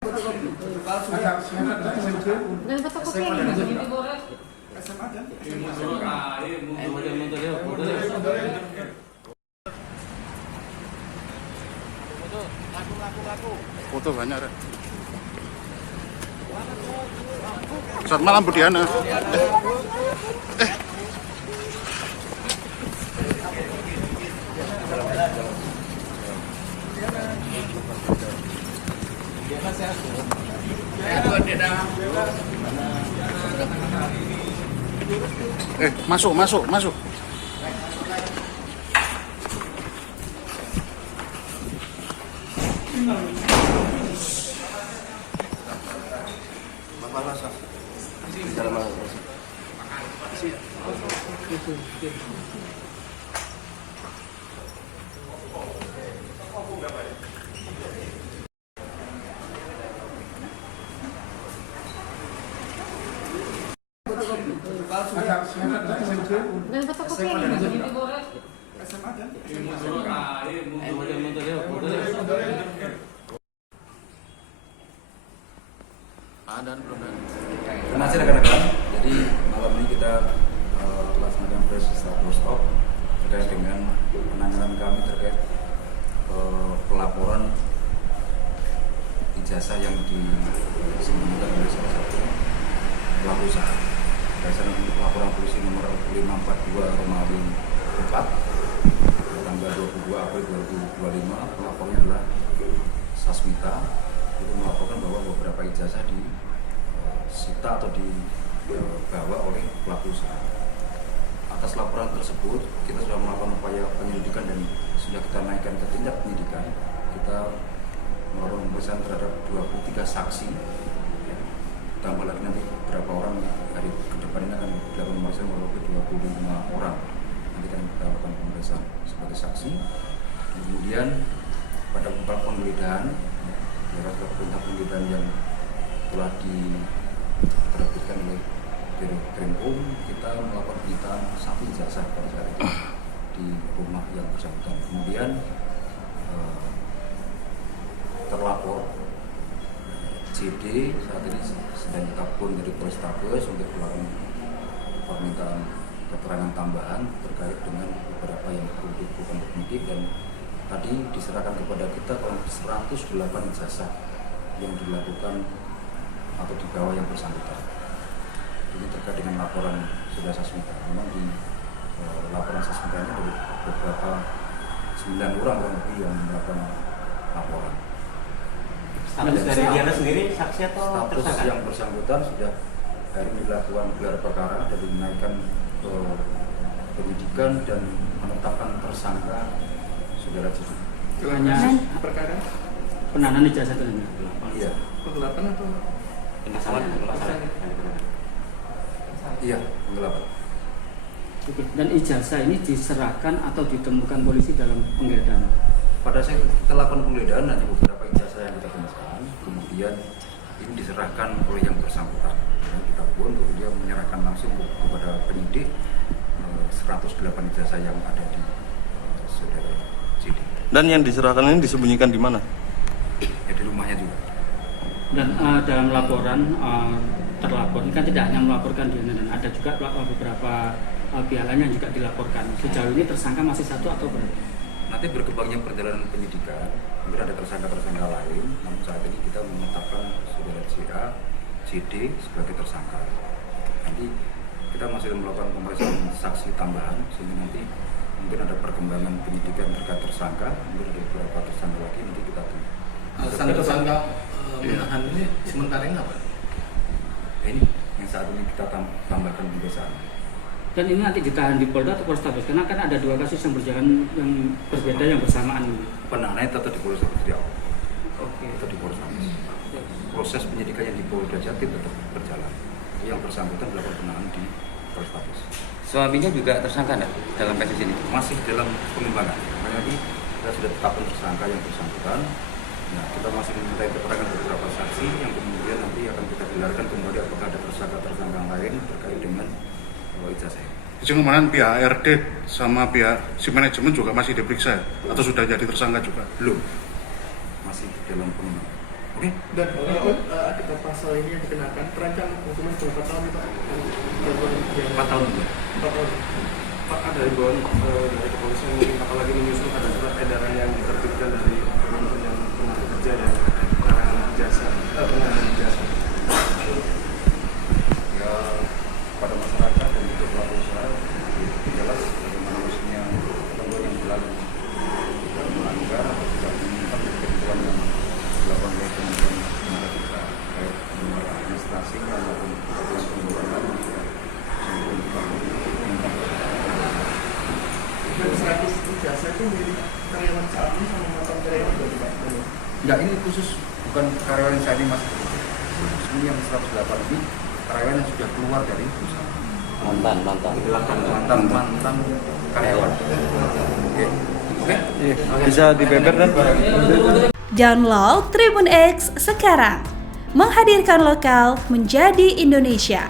Dan fotokopi ini. Foto banyak ada. Selamat malam Bu Diana. Masuk. Dan fotokopi ini. Terima kasih rekan-rekan. Jadi malam ini kita laksanakan press stop terkait dengan penanganan kami terkait pelaporan ijazah yang disembunyikan oleh salah satu pelaku usaha. Berdasarkan laporan polisi nomor 542 Romawi 4 tanggal 22 April 2025, pelapornya adalah Sasmita, itu melaporkan bahwa beberapa ijazah disita atau dibawa oleh pelaku usaha. Atas laporan tersebut, kita sudah melakukan upaya penyelidikan dan sudah kita naikkan ke tingkat penyidikan. Kita melakukan pemeriksaan terhadap 23 saksi. Tambah lagi nanti beberapa orang hari ke depan ini akan dilakukan pemeriksaan kurang 25 orang. Nanti akan kita lakukan pemeriksaan sebagai saksi. Kemudian pada beberapa penggeledahan, perintah penggeledahan yang telah diterbitkan oleh Krimum, kita melakukan penyitaan satu ijazah pada saat itu di rumah yang bersangkutan. Kemudian terlapor CD saat ini sedang kita pun dari Polrestabes untuk melakukan permintaan keterangan tambahan terkait dengan beberapa yang perlu dilakukan penyidik, dan tadi diserahkan kepada kita 108 ijazah yang dilakukan atau dibawa yang bersangkutan. Ini terkait dengan laporan Saudara Sasmita. Memang di laporan Sasmita ini ada beberapa 9 orang lebih yang melakukan laporan. Status dari Diana sendiri saksi atau status tersangka? Yang bersangkutan sudah hari ini dilakukan gelar perkara dan dinaikkan ke penyidikan dan menetapkan tersangka Saudara Cidi. Hanya perkara penahanan ijazah itu. Iya. penggelapan atau Pengasalan. Iya, penggelapan. Oke. Dan ijazah ini diserahkan atau ditemukan polisi dalam penggeledahan? Pada saat kita lakukan penggeledahan ada beberapa ijazah yang kita temukan, kemudian ini diserahkan oleh yang bersangkutan. Dan kita pun kemudian menyerahkan langsung kepada penyidik 108 ijazah yang ada di Saudara Cidi. Dan yang diserahkan ini disembunyikan di mana? Ya di rumahnya juga. Dan dalam laporan terlapor ini kan tidak hanya melaporkan Diana, dan ada juga beberapa pihak lain yang juga dilaporkan. Sejauh ini tersangka masih satu atau berapa? Nanti berkembangnya perjalanan penyidikan, mungkin ada tersangka-tersangka lain, namun saat ini kita menetapkan Saudara CA, CD sebagai tersangka. Nanti kita masih melakukan pemeriksaan saksi tambahan, sehingga nanti mungkin ada perkembangan penyidikan terkait tersangka, mungkin ada beberapa tersangka lagi, nanti kita tunggu. alasan tersangka menahan ini sementara ini apa? Ini yang saat ini kita tambahkan pemeriksaan. Dan ini nanti ditahan di Polda atau Polrestabes? Karena kan ada dua kasus yang berjalan yang berbeda yang bersamaan ini. Penanganannya tetap di Polrestabes di awal. Oke. Tetap di Polrestabes. Proses penyidikan yang di Polda Jatim tetap berjalan. Yang bersangkutan dilakukan penanganan di Polrestabes. Suaminya juga tersangka enggak dalam kasus ini? Masih dalam pengembangan. Nanti kita sudah tetapkan tersangka yang bersangkutan. Nah, kita masih meminta keterangan beberapa saksi yang kemudian nanti akan kita gelarkan kembali apakah ada tersangka-tersangka lain terkait dengan ijazah. Izin kemarin pihak ARD sama pihak si manajemen juga masih diperiksa atau sudah jadi tersangka juga? Belum, masih dalam pengembangan. Oke? Dan akibat pasal ini yang dikenakan terancam hukuman berapa tahun Pak? 4 tahun juga. 4 tahun. Pak, ada himbauan dari kepolisian mungkin apalagi menyusul ada surat edaran yang diterbitkan dari Kementerian Tenaga Kerja yang penanganan jasa, Ya, pada masyarakat dan untuk pelaku usaha jelas bagaimana mestinya ketentuan yang berlaku tidak melanggar atau tidak menyimpang ketentuan yang dilakukan oleh Kementerian Tenaga Kerja baik nomor administrasinya maupun ketentuan pembuatan Dan 100 jasa itu milik karyawan saat ini sama mantan karyawan berarti Pak? Enggak, ini khusus bukan karyawan yang saat ini mas. Ini yang 108 ini karyawan yang sudah keluar dari perusahaan. Mantan karyawan. Oke. Bisa dibeberkan? Download Tribun X sekarang. Menghadirkan lokal menjadi Indonesia.